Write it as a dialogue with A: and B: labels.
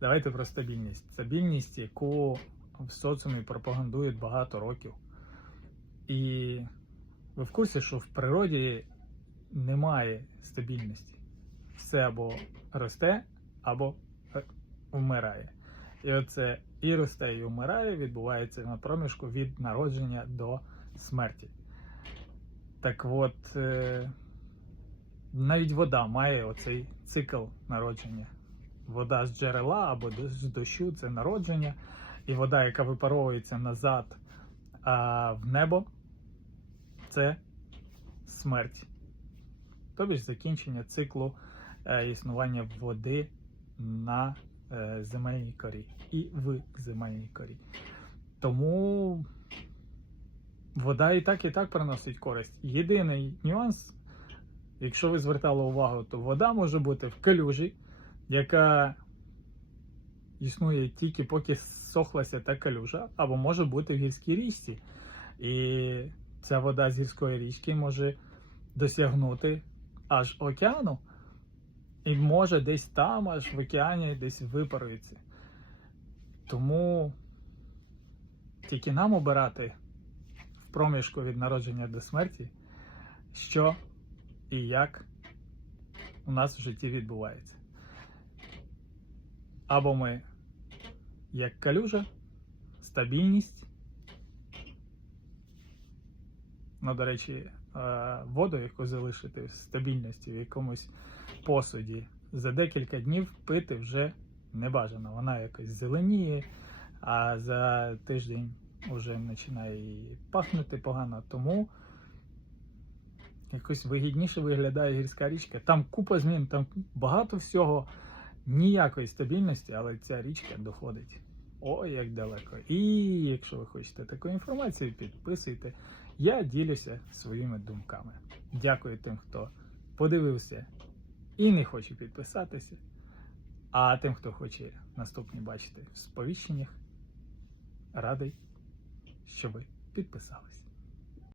A: Давайте про стабільність. Стабільність, яку в соціумі пропагандують багато років. І ви в курсі, що в природі немає стабільності. Все або росте, або е, вмирає. І оце і росте, і вмирає відбувається на проміжку від народження до смерті. Так от, е, навіть вода має оцей цикл народження. Вода з джерела або з дощу це народження, і вода, яка випаровується назад а, в небо, це смерть. Тобто закінчення циклу е, існування води на е, земельній корі і в земельній корі. Тому вода і так, і так приносить користь. Єдиний нюанс, якщо ви звертали увагу, то вода може бути в калюжі, яка існує тільки поки сохлася та калюжа, або може бути в гірській річці. І ця вода з гірської річки може досягнути аж океану. І може десь там, аж в океані, десь випарується. Тому тільки нам обирати в проміжку від народження до смерті, що і як у нас в житті відбувається. Або ми, як калюжа, стабільність. Ну, до речі, е, воду, яку залишити в стабільності в якомусь посуді, за декілька днів пити вже не бажано. Вона якось зеленіє, а за тиждень вже починає пахнути погано. Тому якось вигідніше виглядає гірська річка. Там купа змін, там багато всього, ніякої стабільності, але ця річка доходить. Ой, як далеко. І якщо ви хочете таку інформацію, підписуйте. Я ділюся своїми думками. Дякую тим, хто подивився і не хоче підписатися. А тим, хто хоче наступні бачити в сповіщеннях, радий, що ви підписались.